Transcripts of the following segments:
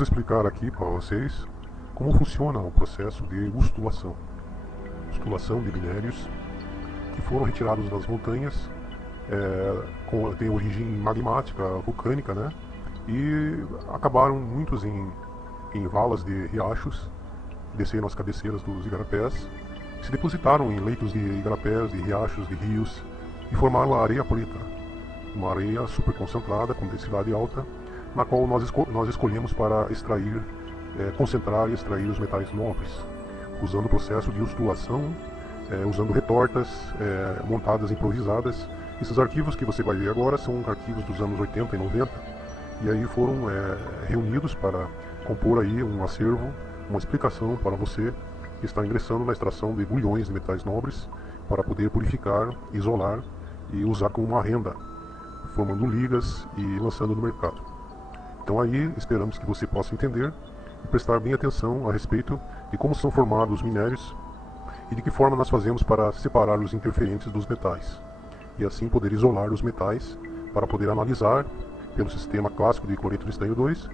Vamos explicar aqui para vocês como funciona o processo de ustulação. Ustulação de minérios que foram retirados das montanhas, tem origem magmática, vulcânica, né? E acabaram muitos em valas de riachos, desceram as cabeceiras dos igarapés, se depositaram em leitos de igarapés, de riachos, de rios e formaram a areia preta, uma areia super concentrada com densidade alta, na qual nós escolhemos para extrair, concentrar e extrair os metais nobres, usando o processo de ustulação, usando retortas montadas, improvisadas. Esses arquivos que você vai ver agora são arquivos dos anos 80 e 90, e aí foram reunidos para compor aí um acervo, uma explicação para você que está ingressando na extração de bulhões de metais nobres, para poder purificar, isolar e usar como uma renda, formando ligas e lançando no mercado. Então aí esperamos que você possa entender e prestar bem atenção a respeito de como são formados os minérios e de que forma nós fazemos para separar os interferentes dos metais e assim poder isolar os metais para poder analisar pelo sistema clássico de cloreto de estanho 2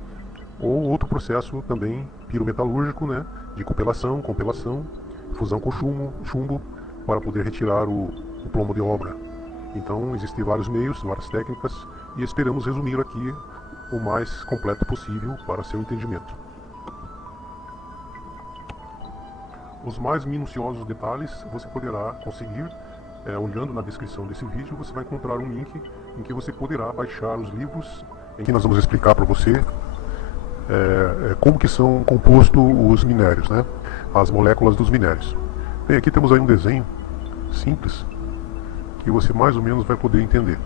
ou outro processo também pirometalúrgico, né, de compilação, fusão com chumbo para poder retirar o plomo de obra. Então existem vários meios, várias técnicas e esperamos resumir aqui o mais completo possível para seu entendimento. Os mais minuciosos detalhes você poderá conseguir olhando na descrição desse vídeo. Você vai encontrar um link em que você poderá baixar os livros em que nós vamos explicar para você como que são compostos os minérios, né? As moléculas dos minérios. Bem, aqui temos aí um desenho simples que você mais ou menos vai poder entender.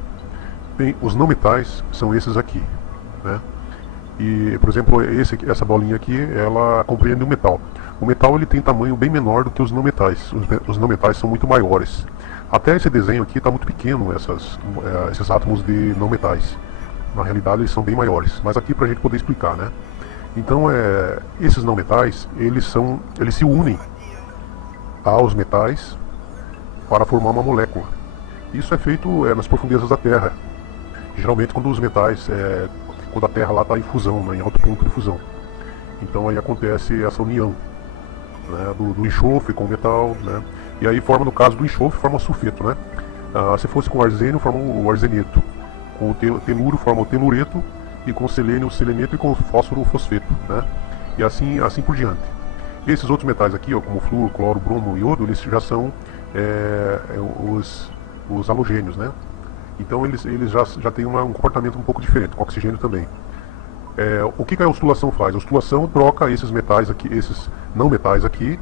Bem, os não metais são esses aqui, né? E, por exemplo, essa bolinha aqui, ela compreende o metal. O metal ele tem tamanho bem menor do que os não metais. Os não metais são muito maiores. Até esse desenho aqui está muito pequeno, esses átomos de não metais. Na realidade eles são bem maiores, mas aqui para a gente poder explicar, né? Então esses não metais, eles se unem aos metais para formar uma molécula. Isso é feito nas profundezas da Terra. Geralmente quando os metais, quando a Terra lá está em fusão, né, em alto ponto de fusão. Então aí acontece essa união, né, do enxofre com o metal, né? E aí forma, no caso do enxofre, forma o sulfeto, né? Se fosse com arsênio, forma o arseneto. Com o telúrio forma o telureto, e com o selênio o seleneto, e com o fósforo o fosfeto, né? E assim por diante. Esses outros metais aqui, ó, como flúor, cloro, bromo e iodo, eles já são os halogênios, né? Então eles já têm um comportamento um pouco diferente, com oxigênio também. O que a ustulação faz? A ustulação troca esses metais aqui, esses não metais aqui,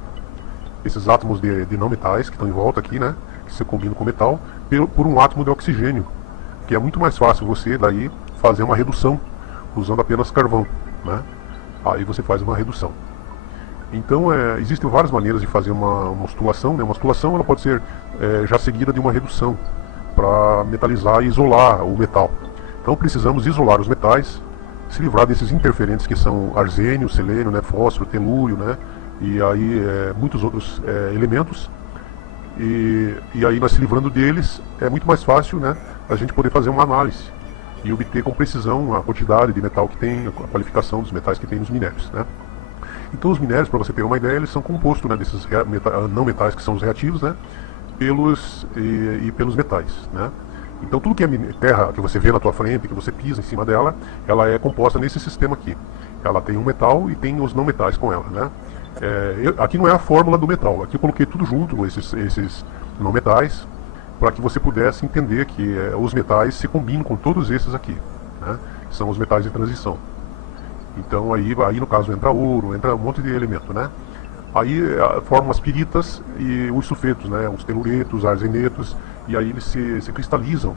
esses átomos de não metais que estão em volta aqui, né, que se combinam com metal, por um átomo de oxigênio, que é muito mais fácil você daí fazer uma redução usando apenas carvão, né? Aí você faz uma redução. Então existem várias maneiras de fazer uma ustulação, né? Uma ustulação ela pode ser já seguida de uma redução para metalizar e isolar o metal. Então precisamos isolar os metais, se livrar desses interferentes que são arsênio, selênio, né, fósforo, telúrio, né, e aí muitos outros elementos. E aí nós se livrando deles é muito mais fácil, né, a gente poder fazer uma análise e obter com precisão a quantidade de metal que tem, a qualificação dos metais que tem nos minérios, né. Então os minérios, para você ter uma ideia, eles são compostos, né, desses não metais que são os reativos, né, pelos metais, né. Então tudo que é terra que você vê na tua frente, que você pisa em cima dela, ela é composta nesse sistema aqui. Ela tem um metal e tem os não metais com ela, né. Aqui não é a fórmula do metal, aqui eu coloquei tudo junto, esses não metais, para que você pudesse entender que os metais se combinam com todos esses aqui, né, que são os metais de transição. Então aí no caso entra ouro, entra um monte de elemento, né. Aí formam as piritas e os sulfetos, né, os teluretos, arsenetos, e aí eles se cristalizam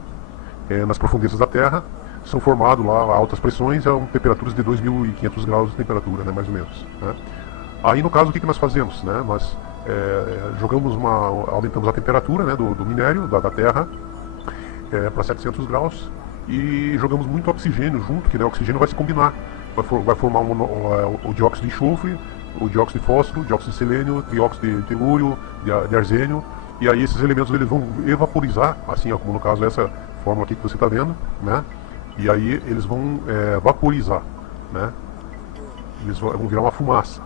nas profundezas da Terra, são formados lá a altas pressões, a temperaturas de 2.500 graus de temperatura, né, mais ou menos, né. Aí no caso o que nós fazemos, né, nós aumentamos a temperatura, né, do minério, da Terra, para 700 graus, e jogamos muito oxigênio junto, que o oxigênio vai se combinar, vai formar o dióxido de enxofre, o dióxido de fósforo, o dióxido de selênio, dióxido de telúrio, de arsênio, e aí esses elementos eles vão evaporizar, assim como no caso essa fórmula aqui que você está vendo, né? E aí eles vão vaporizar, né? eles vão virar uma fumaça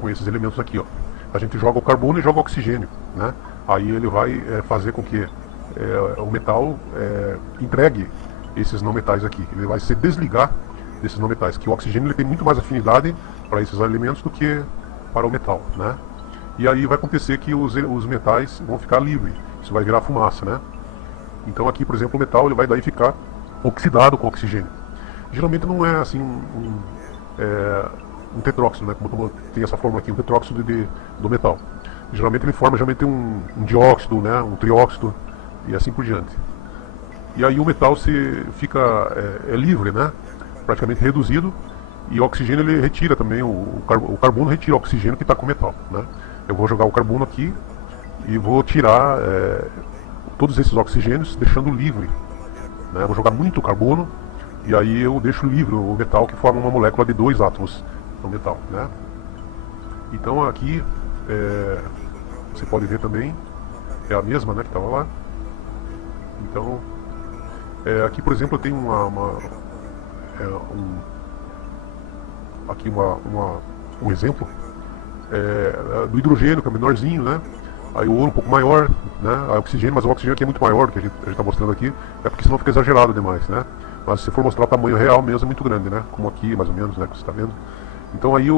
com esses elementos aqui, ó. A gente joga o carbono e joga o oxigênio, né? Aí ele vai fazer com que o metal entregue esses não metais aqui. Ele vai se desligar desses não metais, que o oxigênio ele tem muito mais afinidade para esses elementos do que para o metal, né? E aí vai acontecer que os metais vão ficar livres. Isso vai virar fumaça, né? Então aqui, por exemplo, o metal ele vai daí ficar oxidado com oxigênio. Geralmente não é assim um tetróxido, né? Como tem essa forma aqui, um tetróxido do metal. Geralmente ele forma um dióxido, né? Um trióxido e assim por diante. E aí o metal fica livre, né? Praticamente reduzido, e o oxigênio ele retira também, o carbono retira o oxigênio que está com o metal, né? Eu vou jogar o carbono aqui e vou tirar todos esses oxigênios, deixando livre, né? Eu vou jogar muito carbono e aí eu deixo livre o metal, que forma uma molécula de 2 átomos no metal, né? Então aqui você pode ver também, é a mesma, né, que estava lá. Então aqui, por exemplo, eu tenho um exemplo do hidrogênio, que é menorzinho, né? Aí o ouro um pouco maior, né? O oxigênio, mas o oxigênio aqui é muito maior do que a gente está mostrando aqui, porque senão fica exagerado demais, né? Mas se for mostrar o tamanho real mesmo é muito grande, né? Como aqui, mais ou menos, né? Que você está vendo. Então aí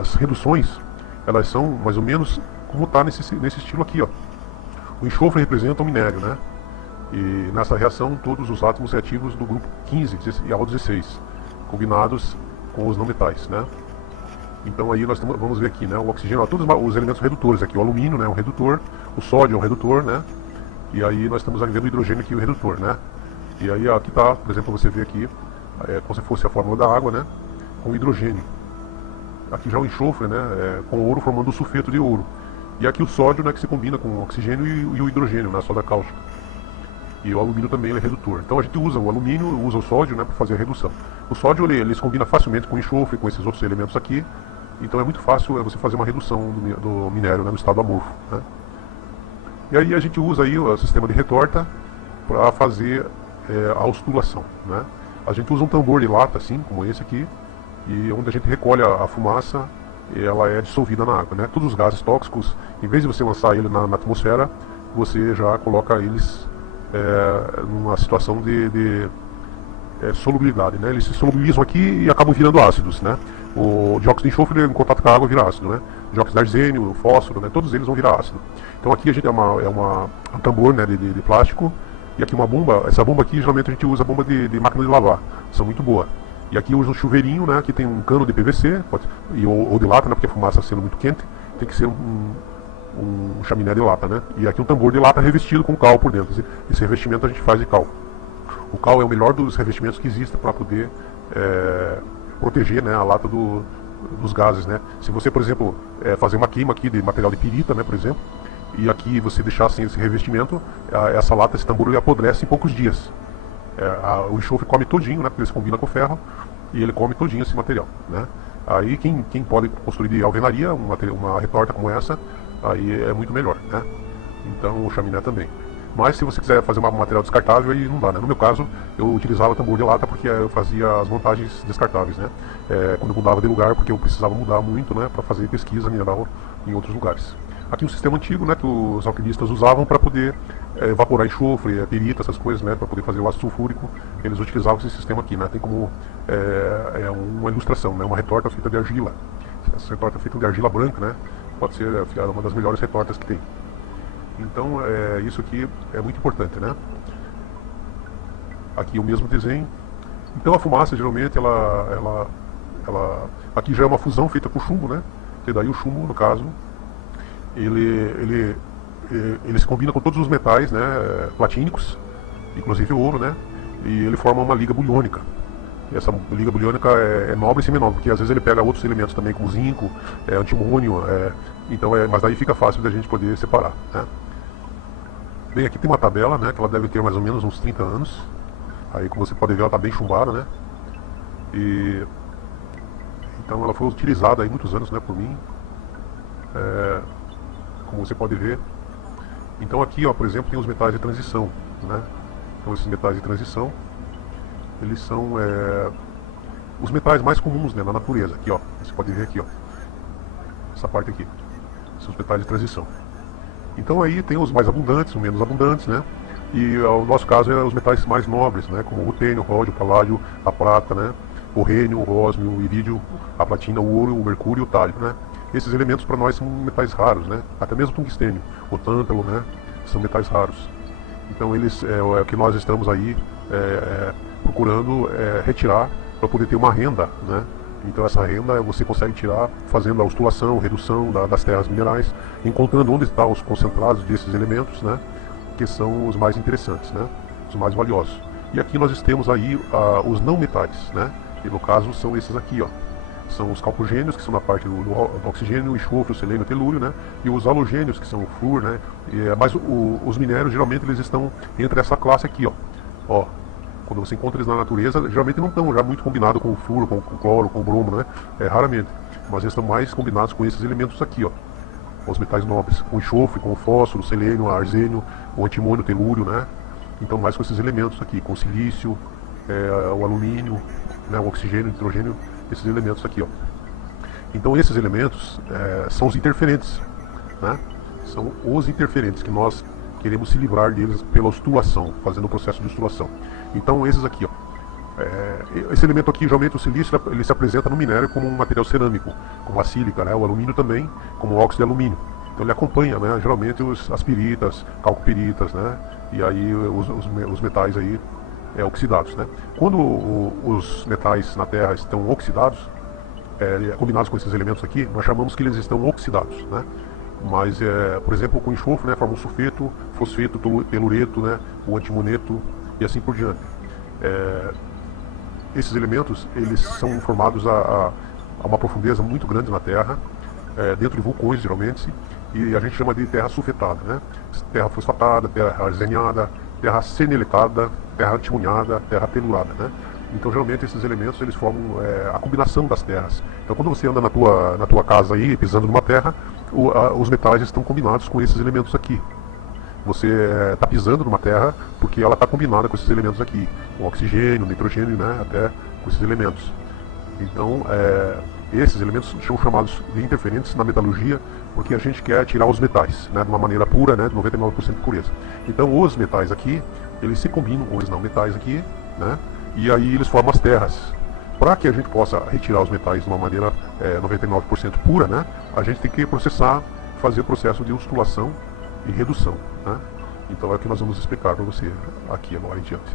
as reduções, elas são mais ou menos como está nesse estilo aqui, ó. O enxofre representa o minério, né? E nessa reação todos os átomos reativos do grupo 15 e ao 16, combinados com os não metais, né? Então aí nós vamos ver aqui, né? O oxigênio, ó, todos os elementos redutores aqui, o alumínio, né? O redutor, o sódio é o redutor, né? E aí nós estamos vendo o hidrogênio aqui, o redutor, né? E aí aqui está, por exemplo, você vê aqui, como se fosse a fórmula da água, né? Com o hidrogênio. Aqui já o enxofre, né? Com o ouro formando o sulfeto de ouro. E aqui o sódio, né? Que se combina com o oxigênio e o hidrogênio, né? A soda cáustica. E o alumínio também é redutor. Então a gente usa o alumínio, usa o sódio, né? Para fazer a redução. O sódio ele se combina facilmente com o enxofre, com esses outros elementos aqui. Então é muito fácil você fazer uma redução do minério, né? No estado amorfo, né? E aí a gente usa aí o sistema de retorta para fazer a ostulação, né? A gente usa um tambor de lata, assim, como esse aqui, e onde a gente recolhe a fumaça, ela é dissolvida na água, né? Todos os gases tóxicos, em vez de você lançar ele na atmosfera, você já coloca eles numa situação de solubilidade, né? Eles se solubilizam aqui e acabam virando ácidos, né? O dióxido de enxofre, em contato com a água, vira ácido, né? O dióxido de arsênio, o fósforo, né? Todos eles vão virar ácido. Então aqui a gente um tambor, né, de plástico, e aqui uma bomba. Essa bomba aqui, geralmente a gente usa bomba de máquina de lavar, são muito boas. E aqui usa um chuveirinho, né? Aqui tem um cano de PVC, ou de lata, né? Porque a fumaça sendo muito quente, tem que ser um chaminé de lata, né? E aqui um tambor de lata revestido com cal por dentro. Esse revestimento a gente faz de cal. O cal é o melhor dos revestimentos que existe para poder proteger, né, a lata dos gases, né? Se você, por exemplo, fazer uma queima aqui de material de pirita, né, por exemplo, e aqui você deixar sem esse revestimento, essa lata, esse tambor, ele apodrece em poucos dias. O enxofre come todinho, né? Porque ele se combina com o ferro e ele come todinho esse material, né? Aí quem pode construir de alvenaria uma retorta como essa, aí é muito melhor, né? Então o chaminé também. Mas se você quiser fazer um material descartável, aí não dá, né? No meu caso, eu utilizava tambor de lata porque eu fazia as montagens descartáveis, né? Quando eu mudava de lugar, porque eu precisava mudar muito, né? Para fazer pesquisa mineral em outros lugares. Aqui um sistema antigo, né? Que os alquimistas usavam para poder evaporar enxofre, pirita, essas coisas, né? Para poder fazer o ácido sulfúrico, eles utilizavam esse sistema aqui, né? Tem como uma ilustração, né? Uma retorta feita de argila. Essa retorta feita de argila branca, né? Pode ser uma das melhores retortas que tem. Então isso aqui é muito importante, né? Aqui o mesmo desenho. Então a fumaça geralmente ela aqui já é uma fusão feita com chumbo, né? Que daí o chumbo, no caso, ele se combina com todos os metais, né? Platínicos, inclusive o ouro, né? E ele forma uma liga buriônica. E essa liga buriônica é nobre e seminobre, porque às vezes ele pega outros elementos também, como zinco, antimônio, então mas daí fica fácil da gente poder separar, né? Bem, aqui tem uma tabela, né, que ela deve ter mais ou menos uns 30 anos. Aí, como você pode ver, ela está bem chumbada, né? E então ela foi utilizada aí muitos anos, né, por mim. Como você pode ver. Então aqui, ó, por exemplo, tem os metais de transição, né? Então esses metais de transição, eles são os metais mais comuns, né, na natureza. Aqui, ó, você pode ver aqui, ó, essa parte aqui, são os metais de transição. Então aí tem os mais abundantes, os menos abundantes, né? E o nosso caso é os metais mais nobres, né? Como o rutênio, o ródio, o paládio, a prata, né? O rênio, o rósmio, o irídio, a platina, o ouro, o mercúrio e o tálio, né? Esses elementos para nós são metais raros, né? Até mesmo o tungstênio, o tântalo, né? São metais raros. Então eles é o que nós estamos aí procurando retirar para poder ter uma renda, né? Então essa renda você consegue tirar fazendo a ostulação, redução das terras minerais, encontrando onde estão os concentrados desses elementos, né? Que são os mais interessantes, né? Os mais valiosos. E aqui nós temos aí os não metais, né? Que no caso são esses aqui, ó. São os calcogênios, que são na parte do oxigênio, o enxofre, o selênio, o telúrio, né? E os halogênios, que são o flúor, né? Mas os minérios, geralmente, eles estão entre essa classe aqui, ó. Quando você encontra eles na natureza, geralmente não estão já muito combinados com o flúor, com o cloro, com o bromo, né? Raramente. Mas eles estão mais combinados com esses elementos aqui, ó. Os metais nobres, com o enxofre, com o fósforo, o selênio, o arsênio, o antimônio, o telúrio, né? Então mais com esses elementos aqui, com o silício, o alumínio, né? O oxigênio, o nitrogênio, esses elementos aqui, ó. Então esses elementos são os interferentes, né? São os interferentes que nós queremos se livrar deles pela ostulação, fazendo o processo de ostulação. Então esses aqui, ó. Esse elemento aqui, geralmente o silício, ele se apresenta no minério como um material cerâmico, como a sílica, né? O alumínio também, como o óxido de alumínio. Então ele acompanha, né? Geralmente as piritas, calcopiritas, né? E aí os metais aí oxidados, né? Quando os metais na Terra estão oxidados, combinados com esses elementos aqui, nós chamamos que eles estão oxidados, né? Mas, por exemplo, com enxofre, né? Forma um sulfeto, fosfeto, telureto, né? O antimoneto e assim por diante. Esses elementos, eles são formados a uma profundeza muito grande na Terra, dentro de vulcões, geralmente, e a gente chama de terra sulfetada, né? Terra fosfatada, terra arseniada, terra senilitada, terra antimoniada, terra telurada, né? Então, geralmente, esses elementos, eles formam a combinação das terras. Então, quando você anda na tua casa aí, pisando numa terra, os metais estão combinados com esses elementos aqui. Você está pisando numa terra porque ela está combinada com esses elementos aqui, com oxigênio, nitrogênio, né, até com esses elementos. Então, esses elementos são chamados de interferentes na metalurgia porque a gente quer tirar os metais, né, de uma maneira pura, né, de 99% de pureza. Então, os metais aqui, eles se combinam com os não metais aqui, né, e aí eles formam as terras. Para que a gente possa retirar os metais de uma maneira 99% pura, né, a gente tem que processar, fazer o processo de ostulação e redução, né? Então é o que nós vamos explicar para você aqui agora em diante.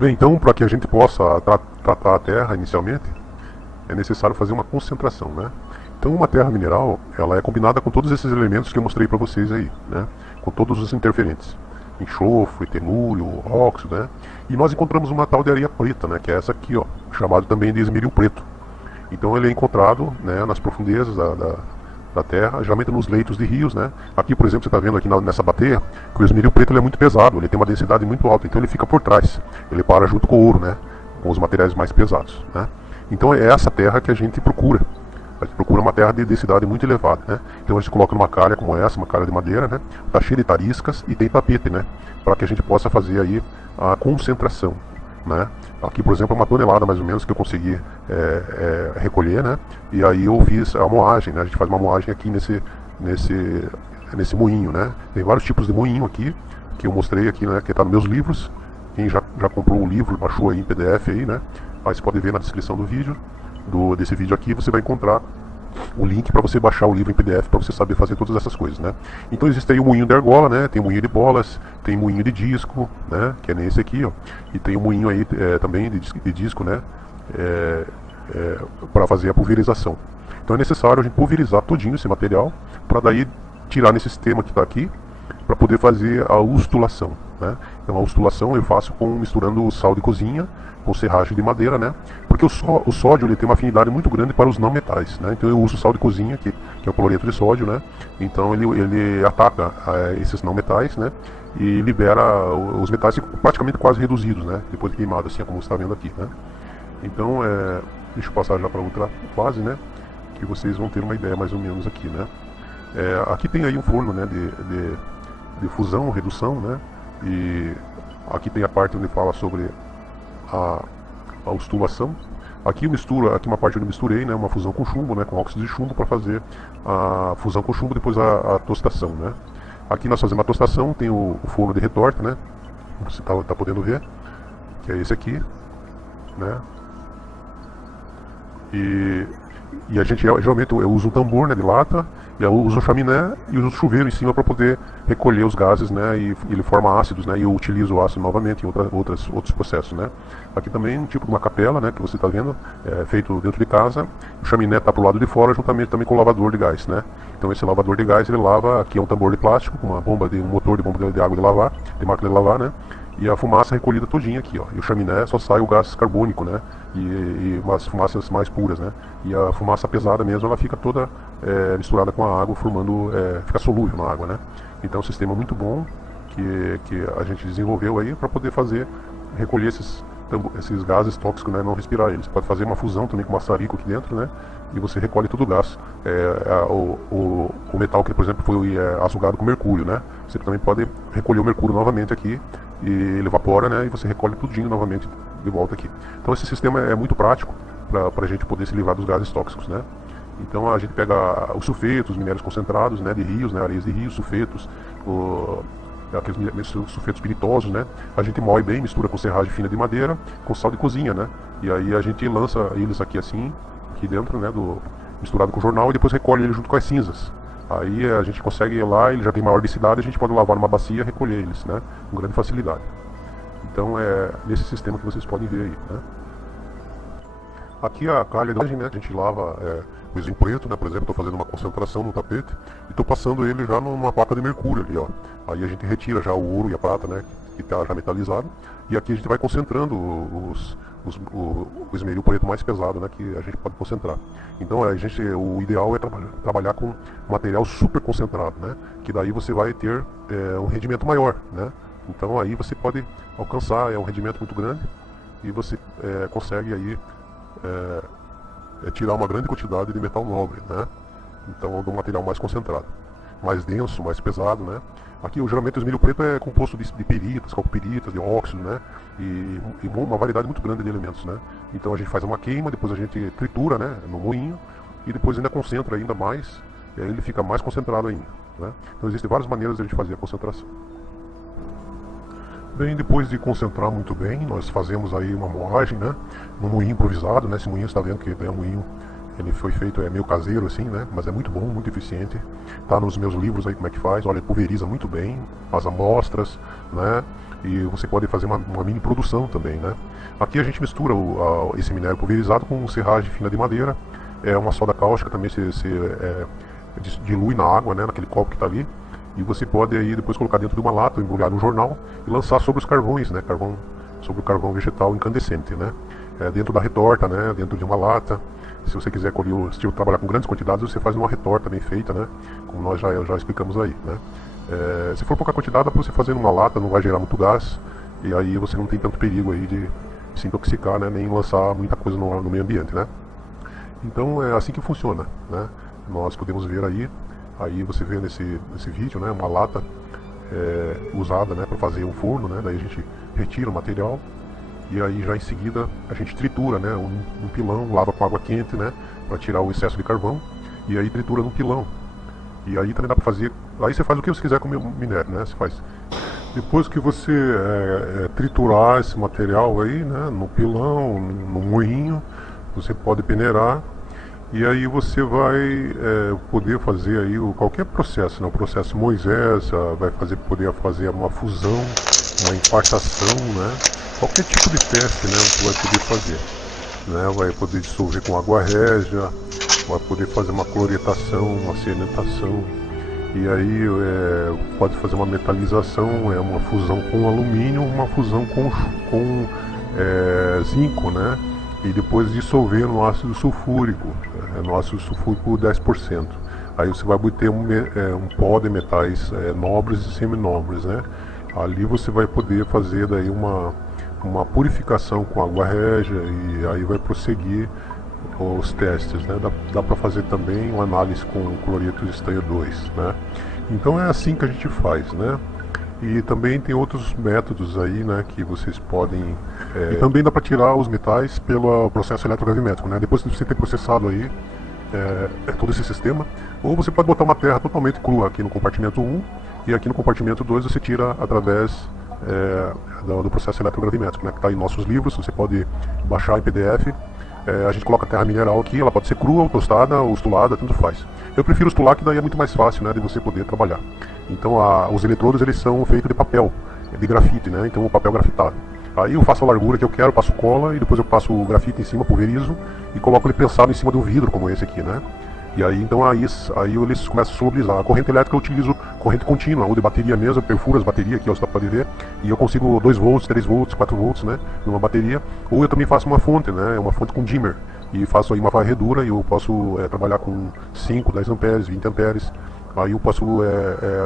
Bem, então para que a gente possa tratar a terra inicialmente, é necessário fazer uma concentração, né? Então uma terra mineral, ela é combinada com todos esses elementos que eu mostrei para vocês aí, né? Com todos os interferentes, enxofre, telúrio, óxido, né? E nós encontramos uma tal de areia preta, né? Que é essa aqui, ó, chamado também de esmeril preto. Então ele é encontrado, né, nas profundezas da terra, geralmente nos leitos de rios, né? Aqui, por exemplo, você está vendo aqui nessa bateia que o esmeril preto ele é muito pesado, ele tem uma densidade muito alta, então ele fica por trás, ele para junto com o ouro, né? Com os materiais mais pesados, né? Então é essa terra que a gente procura. A gente procura uma terra de densidade muito elevada, né? Então a gente coloca numa calha como essa, uma calha de madeira, né? Está cheia de tariscas e tem tapete, né? Para que a gente possa fazer aí a concentração, né? Aqui, por exemplo, é uma tonelada mais ou menos que eu consegui recolher, né? E aí eu fiz a moagem, né? A gente faz uma moagem aqui nesse moinho, né? Tem vários tipos de moinho aqui que eu mostrei aqui, né? Que está nos meus livros. Quem já comprou o livro, baixou aí em PDF aí, né? Aí você pode ver na descrição do vídeo, desse vídeo aqui, você vai encontrar o link para você baixar o livro em PDF para você saber fazer todas essas coisas, né? Então existe aí o moinho de argola, né? Tem moinho de bolas, tem moinho de disco, né? Que é nesse aqui, ó. E tem o moinho aí também de disco, né? Para fazer a pulverização. Então é necessário a gente pulverizar todinho esse material para daí tirar nesse sistema que está aqui para poder fazer a ustulação, né? Então a ustulação eu faço misturando sal de cozinha com serragem de madeira, né? Porque o sódio ele tem uma afinidade muito grande para os não metais, né? Então eu uso sal de cozinha, que é o cloreto de sódio, né? Então ele ataca esses não metais, né? E libera os metais praticamente quase reduzidos, né? Depois de queimado, assim como você está vendo aqui, né? Então, deixa eu passar já para outra fase, né? Que vocês vão ter uma ideia mais ou menos aqui, né? Aqui tem aí um forno, né? De fusão, redução, né? E aqui tem a parte onde fala sobre a ostulação, Aqui eu misturo, aqui uma parte eu misturei, né, uma fusão com chumbo, né, com óxido de chumbo para fazer a fusão com chumbo, depois a tostação, né. Aqui nós fazemos a tostação, tem o forno de retorta, né, você tá podendo ver, que é esse aqui, né. E a gente geralmente eu uso um tambor, né, de lata, e eu uso um chaminé e uso um chuveiro em cima para poder recolher os gases, né, e ele forma ácidos, né, e eu utilizo o ácido novamente em outros processos, né. Aqui também um tipo de uma capela, né, que você está vendo, feito dentro de casa. O chaminé está para o lado de fora, juntamente também com o lavador de gás, né. Então esse lavador de gás ele lava, aqui é um tambor de plástico com um motor de bomba de água de lavar, de máquina de lavar, né. E a fumaça é recolhida todinha aqui, ó. E o chaminé só sai o gás carbônico, né? E umas fumaças mais puras, né? E a fumaça pesada mesmo, ela fica toda misturada com a água, formando, fica solúvel na água, né? Então é um sistema muito bom que a gente desenvolveu aí para poder recolher esses gases tóxicos, né? Não respirar eles. Pode fazer uma fusão também com maçarico aqui dentro, né? E você recolhe todo o gás. O metal que, por exemplo, foi açugado com mercúrio, né? Você também pode recolher o mercúrio novamente aqui e ele evapora, né? E você recolhe tudinho novamente de volta aqui. Então esse sistema é muito prático para a gente poder se livrar dos gases tóxicos, né? Então a gente pega os sulfetos, minérios concentrados, né? De rios, né? Areias de rios, sulfetos, aqueles sulfetos piritosos, né? A gente moe bem, mistura com serragem fina de madeira, com sal de cozinha, né? E aí a gente lança eles aqui assim, aqui dentro, né? Misturado com o jornal, e depois recolhe ele junto com as cinzas. Aí a gente consegue ir lá, ele já tem maior densidade, a gente pode lavar numa bacia e recolher eles, né? Com grande facilidade. Então é nesse sistema que vocês podem ver aí, né? Aqui a calha, né? A gente lava o zinco preto, né? Por exemplo, estou fazendo uma concentração no tapete e estou passando ele já numa placa de mercúrio ali, ó. Aí a gente retira já o ouro e a prata, né? Que está já metalizado. E aqui a gente vai concentrando o esmeril preto mais pesado, né, que a gente pode concentrar. Então o ideal é trabalhar com material super concentrado, né, que daí você vai ter um rendimento maior, né. Então aí você pode alcançar um rendimento muito grande e você consegue aí tirar uma grande quantidade de metal nobre, né. Então do material mais concentrado, mais denso, mais pesado, né. Aqui geralmente o esmeril preto é composto de peritas, calcopiritas, de óxido, né? E uma variedade muito grande de elementos, né? Então a gente faz uma queima, depois a gente tritura, né? No moinho e depois ainda concentra ainda mais, e aí ele fica mais concentrado ainda, né? Então existem várias maneiras de a gente fazer a concentração. Bem, depois de concentrar muito bem, nós fazemos aí uma moagem, né? No moinho improvisado, né? Esse moinho você está vendo que é um moinho. Ele foi feito, meio caseiro assim, né? Mas é muito bom, muito eficiente. Tá nos meus livros aí como é que faz. Olha, pulveriza muito bem as amostras, né? E você pode fazer uma mini produção também, né? Aqui a gente mistura esse minério pulverizado com serragem fina de madeira. Uma soda cáustica também se dilui na água, né? Naquele copo que está ali. E você pode aí depois colocar dentro de uma lata, embrulhar no jornal e lançar sobre os carvões, né? Sobre o carvão vegetal incandescente, né? Dentro da retorta, né? Dentro de uma lata. Se você quiser trabalhar com grandes quantidades, você faz numa retorta bem feita, né? Como nós já explicamos aí, né? Se for pouca quantidade, dá para você fazer numa lata, não vai gerar muito gás. E aí você não tem tanto perigo aí de se intoxicar, né? Nem lançar muita coisa no meio ambiente, né? Então é assim que funciona, né? Nós podemos ver aí você vê nesse vídeo, né? Uma lata usada, né? Para fazer um forno, né? Daí a gente retira o material. E aí já em seguida a gente tritura, né, um pilão, lava com água quente, né, para tirar o excesso de carvão, e aí tritura no pilão. E aí também dá para fazer, aí você faz o que você quiser com o minério, né, você faz. Depois que você triturar esse material aí, né, no pilão, no moinho, você pode peneirar, e aí você vai poder fazer aí qualquer processo, né, o processo Moisés, vai poder fazer uma fusão, uma empactação, né, qualquer tipo de teste, né, você vai poder fazer, né, vai poder dissolver com água régia, vai poder fazer uma cloretação, uma sedimentação, e aí pode fazer uma metalização, uma fusão com alumínio, uma fusão com zinco, né, e depois dissolver no ácido sulfúrico, no ácido sulfúrico 10%. Aí você vai obter um pó de metais nobres e seminobres, né. Ali você vai poder fazer daí uma purificação com água régia e aí vai prosseguir os testes, né? Dá para fazer também uma análise com cloreto de estanho 2, né? Então é assim que a gente faz, né? E também tem outros métodos aí, né, que vocês podem... E também dá para tirar os metais pelo processo eletrogravimétrico, né? Depois de você ter processado aí todo esse sistema, ou você pode botar uma terra totalmente crua aqui no compartimento 1, e aqui no compartimento 2 você tira através do processo eletrogravimétrico, né, que está em nossos livros, você pode baixar em PDF. A gente coloca terra mineral aqui, ela pode ser crua, ou tostada, ou estulada, tanto faz. Eu prefiro estular, que daí é muito mais fácil, né, de você poder trabalhar. Então os eletrodos eles são feitos de papel, de grafite, né, então o papel grafitado. Aí eu faço a largura que eu quero, passo cola, e depois eu passo o grafite em cima, pulverizo, e coloco ele prensado em cima de um vidro como esse aqui, né. E aí então aí eles começam a solubilizar. A corrente elétrica eu utilizo corrente contínua, ou de bateria mesmo, eu perfuro as baterias aqui, ó, você pode ver, e eu consigo 2 volts, 3 volts, 4 volts, né, numa bateria. Ou eu também faço uma fonte, né, uma fonte com dimmer, e faço aí uma varredura, e eu posso trabalhar com 5, 10 amperes, 20 amperes, aí eu posso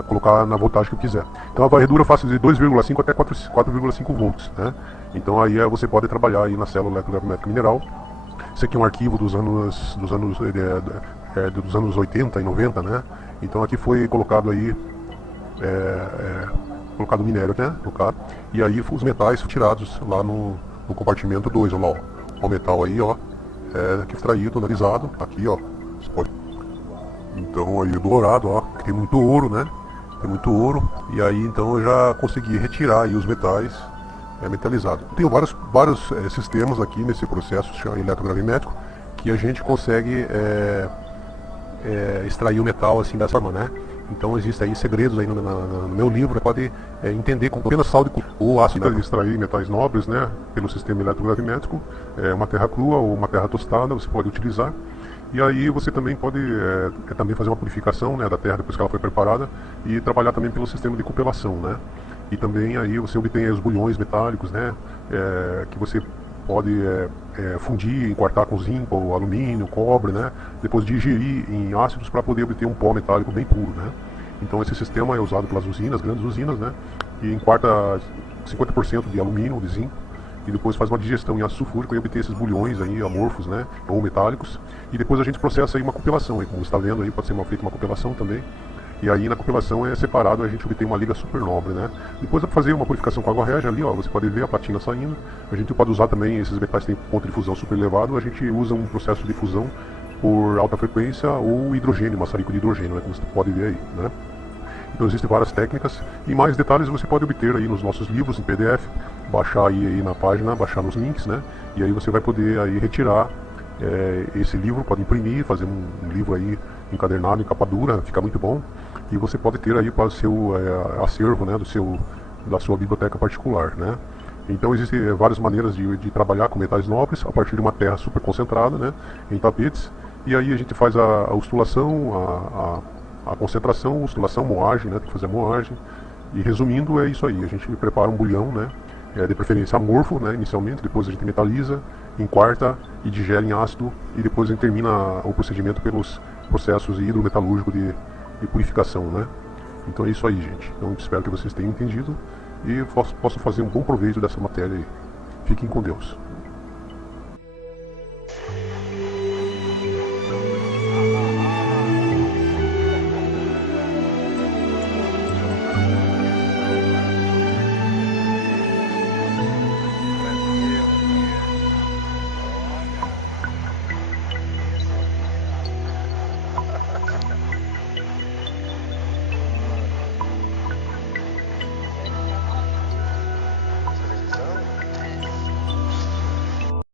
colocar na voltagem que eu quiser. Então a varredura eu faço de 2,5 até 4,5 volts, né. Então aí você pode trabalhar aí na célula eletrogravimétrica mineral. Esse aqui é um arquivo dos anos 80 e 90, né? Então aqui foi colocado aí, colocado minério, né? Colocado, e aí os metais tirados lá no compartimento 2, ó lá, ó. O metal aí, ó, aqui extraído, analisado, aqui, ó. Então aí o dourado, ó, tem muito ouro, né? Tem muito ouro, e aí então eu já consegui retirar aí os metais metalizados. Tem vários sistemas aqui nesse processo eletrogravimétrico que a gente consegue extrair o metal assim dessa forma, né? Então existem aí segredos aí no meu livro, pode entender com apenas sal de ou ácido, né? Extrair metais nobres, né? Pelo sistema eletrogravimétrico, uma terra crua ou uma terra tostada você pode utilizar. E aí você também pode também fazer uma purificação, né, da terra depois que ela foi preparada, e trabalhar também pelo sistema de cupelação, né? E também aí você obtém os bulhões metálicos, né, que você pode fundir, quartar com zinco, ou alumínio, cobre, né, depois digerir em ácidos para poder obter um pó metálico bem puro, né. Então esse sistema é usado pelas usinas, grandes usinas, né, que quarta 50% de alumínio ou de zinco, e depois faz uma digestão em ácido sulfúrico e obter esses bulhões aí amorfos, né, ou metálicos, e depois a gente processa aí uma cupelação, aí, como você está vendo aí, pode ser feita uma cupelação também. E aí na cupelação separado, a gente obtém uma liga super nobre, né? Depois dá para fazer uma purificação com água régia ali, ó, você pode ver a platina saindo. A gente pode usar também esses metais que têm ponto de fusão super elevado, a gente usa um processo de fusão por alta frequência ou hidrogênio, maçarico de hidrogênio, né, como você pode ver aí, né? Então existem várias técnicas e mais detalhes você pode obter aí nos nossos livros em PDF, baixar aí na página, baixar nos links, né? E aí você vai poder aí retirar esse livro, pode imprimir, fazer um livro aí encadernado em capa dura, fica muito bom. E você pode ter aí para o seu acervo, né, da sua biblioteca particular, né? Então existem várias maneiras de trabalhar com metais nobres a partir de uma terra super concentrada, né, em tapetes. E aí a gente faz a ostulação, a concentração, ostulação, moagem, né, tem que fazer a moagem. E resumindo é isso aí, a gente prepara um bulhão, né, de preferência amorfo, né, inicialmente, depois a gente metaliza, enquarta e digere em ácido, e depois a gente termina o procedimento pelos processos hidrometalúrgicos de purificação, né? Então é isso aí, gente. Então espero que vocês tenham entendido e possam fazer um bom proveito dessa matéria aí. Fiquem com Deus.